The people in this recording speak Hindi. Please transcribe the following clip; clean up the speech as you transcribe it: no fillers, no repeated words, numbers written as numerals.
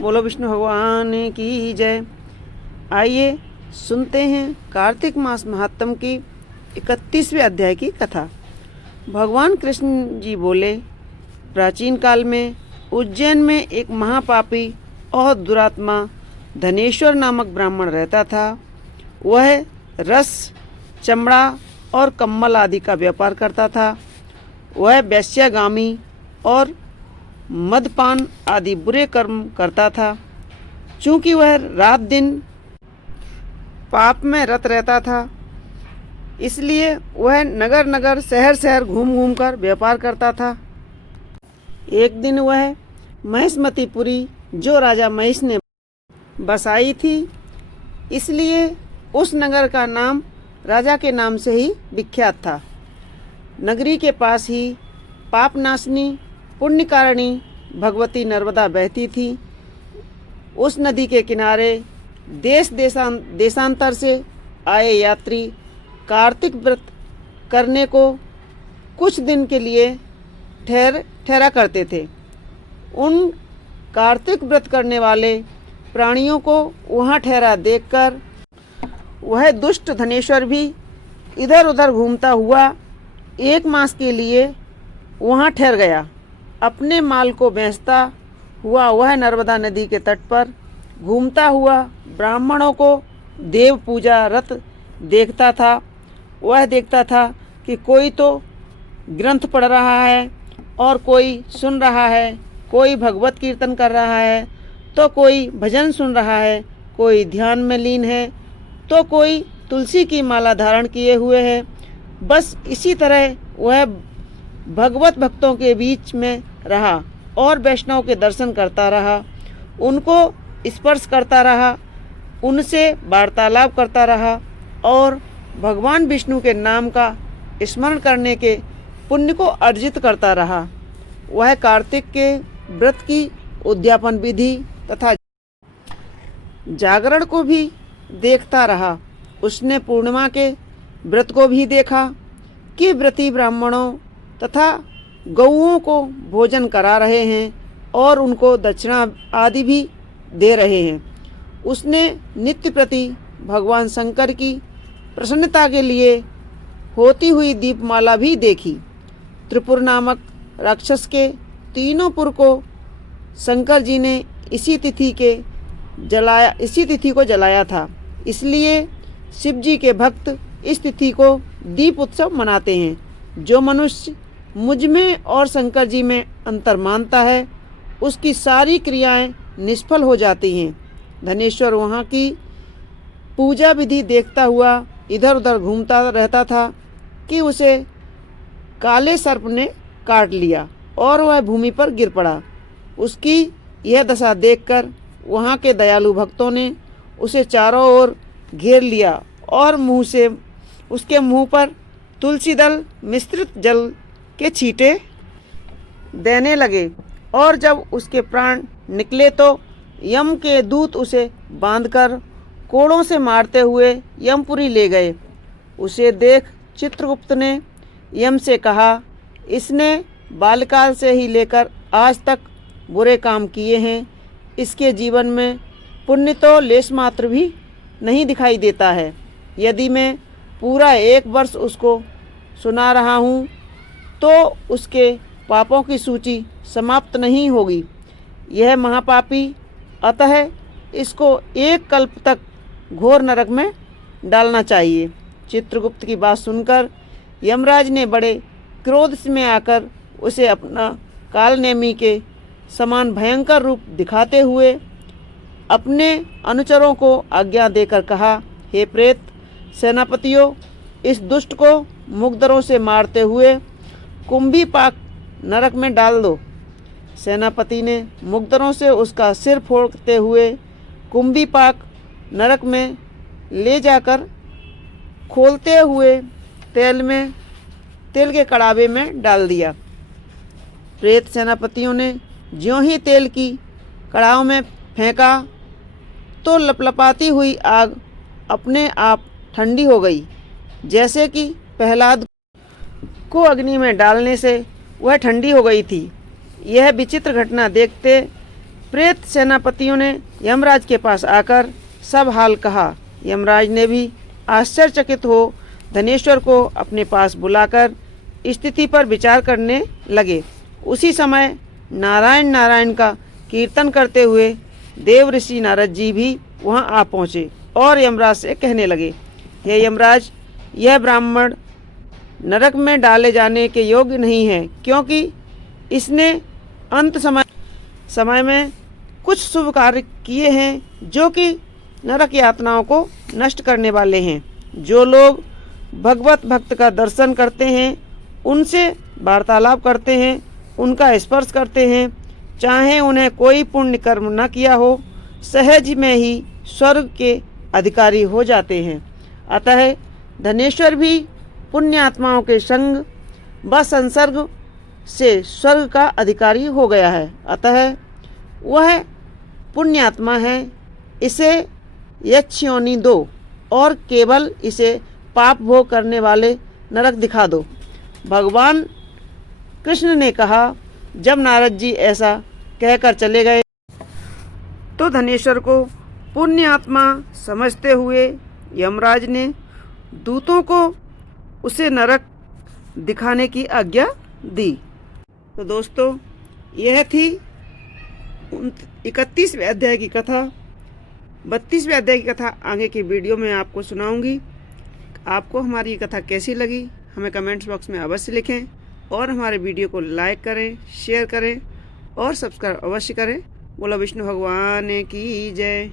बोलो विष्णु भगवान की जय। आइए सुनते हैं कार्तिक मास महात्म की 31वें अध्याय की कथा। भगवान कृष्ण जी बोले, प्राचीन काल में उज्जैन में एक महापापी और दुरात्मा धनेश्वर नामक ब्राह्मण रहता था। वह रस, चमड़ा और कम्बल आदि का व्यापार करता था। वह वेश्यागामी और मदपान आदि बुरे कर्म करता था। चूँकि वह रात दिन पाप में रत रहता था, इसलिए वह नगर नगर शहर शहर घूम घूम कर व्यापार करता था। एक दिन वह महिष्मतीपुरी, जो राजा महिष ने बसाई थी, इसलिए उस नगर का नाम राजा के नाम से ही विख्यात था। नगरी के पास ही पापनाशनी पुण्यकारिणी भगवती नर्मदा बहती थी। उस नदी के किनारे देश देशांतर से आए यात्री कार्तिक व्रत करने को कुछ दिन के लिए ठहरा करते थे। उन कार्तिक व्रत करने वाले प्राणियों को वहाँ ठहरा देखकर वह दुष्ट धनेश्वर भी इधर उधर घूमता हुआ 1 मास के लिए वहाँ ठहर गया। अपने माल को बेचता हुआ वह नर्मदा नदी के तट पर घूमता हुआ ब्राह्मणों को देव पूजा रत देखता था। वह देखता था कि कोई तो ग्रंथ पढ़ रहा है और कोई सुन रहा है, कोई भगवत कीर्तन कर रहा है, तो कोई भजन सुन रहा है, कोई ध्यान में लीन है, तो कोई तुलसी की माला धारण किए हुए है। बस इसी तरह वह भगवत भक्तों के बीच में रहा और वैष्णव के दर्शन करता रहा, उनको स्पर्श करता रहा, उनसे वार्तालाप करता रहा और भगवान विष्णु के नाम का स्मरण करने के पुण्य को अर्जित करता रहा। वह कार्तिक के व्रत की उद्यापन विधि तथा जागरण को भी देखता रहा। उसने पूर्णिमा के व्रत को भी देखा कि व्रती ब्राह्मणों तथा गौओं को भोजन करा रहे हैं और उनको दक्षिणा आदि भी दे रहे हैं। उसने नित्य प्रति भगवान शंकर की प्रसन्नता के लिए होती हुई दीपमाला भी देखी। त्रिपुर नामक राक्षस के 3 पुर को शंकर जी ने इसी तिथि को जलाया था। इसलिए शिव जी के भक्त इस तिथि को दीप उत्सव मनाते हैं। जो मनुष्य मुझ में और शंकर जी में अंतर मानता है, उसकी सारी क्रियाएं निष्फल हो जाती हैं। धनेश्वर वहाँ की पूजा विधि देखता हुआ इधर उधर घूमता रहता था कि उसे काले सर्प ने काट लिया और वह भूमि पर गिर पड़ा। उसकी यह दशा देखकर वहाँ के दयालु भक्तों ने उसे चारों ओर घेर लिया और उसके मुंह पर तुलसी दल मिश्रित जल के छींटे देने लगे और जब उसके प्राण निकले तो यम के दूत उसे बांधकर कोड़ों से मारते हुए यमपुरी ले गए। उसे देख चित्रगुप्त ने यम से कहा, इसने बालकाल से ही लेकर आज तक बुरे काम किए हैं। इसके जीवन में पुण्य तो लेश मात्र भी नहीं दिखाई देता है। यदि मैं पूरा 1 वर्ष उसको सुना रहा हूँ तो उसके पापों की सूची समाप्त नहीं होगी। यह महापापी, अतः इसको 1 कल्प तक घोर नरक में डालना चाहिए। चित्रगुप्त की बात सुनकर यमराज ने बड़े क्रोध में आकर उसे अपना कालनेमी के समान भयंकर रूप दिखाते हुए अपने अनुचरों को आज्ञा देकर कहा, हे प्रेत सेनापतियों, इस दुष्ट को मुग्धरों से मारते हुए कुंभी पाक नरक में डाल दो। सेनापति ने मुग्धरों से उसका सिर फोड़ते हुए कुंभी पाक नरक में ले जाकर खोलते हुए तेल के कड़ावे में डाल दिया। प्रेत सेनापतियों ने ज्यों ही तेल की कड़ाव में फेंका तो लपलपाती हुई आग अपने आप ठंडी हो गई, जैसे कि प्रहलाद को अग्नि में डालने से वह ठंडी हो गई थी। यह विचित्र घटना देखते प्रेत सेनापतियों ने यमराज के पास आकर सब हाल कहा। यमराज ने भी आश्चर्यचकित हो धनेश्वर को अपने पास बुलाकर स्थिति पर विचार करने लगे। उसी समय नारायण नारायण का कीर्तन करते हुए देव ऋषि नारद जी भी वहां आ पहुँचे और यमराज से कहने लगे, हे यमराज, यह ब्राह्मण नरक में डाले जाने के योग्य नहीं है, क्योंकि इसने अंत समय में कुछ शुभ कार्य किए हैं जो कि नरक यातनाओं को नष्ट करने वाले हैं। जो लोग भगवत भक्त का दर्शन करते हैं, उनसे वार्तालाप करते हैं, उनका स्पर्श करते हैं, चाहे उन्हें कोई पुण्य कर्म न किया हो, सहज में ही स्वर्ग के अधिकारी हो जाते हैं। अतः धनेश्वर भी पुण्यात्माओं के संग व संसर्ग से स्वर्ग का अधिकारी हो गया है। अतः वह पुण्यात्मा है, इसे यक्षयोनि दो और केवल इसे पाप भोग करने वाले नरक दिखा दो। भगवान कृष्ण ने कहा। जब नारद जी ऐसा कहकर चले गए तो धनेश्वर को पुण्यात्मा समझते हुए यमराज ने दूतों को उसे नरक दिखाने की आज्ञा दी। तो दोस्तों, यह थी 31वें अध्याय की कथा। 32वें अध्याय की कथा आगे की वीडियो में आपको सुनाऊंगी। आपको हमारी ये कथा कैसी लगी हमें कमेंट्स बॉक्स में अवश्य लिखें और हमारे वीडियो को लाइक करें, शेयर करें और सब्सक्राइब अवश्य करें। बोलो विष्णु भगवान की जय।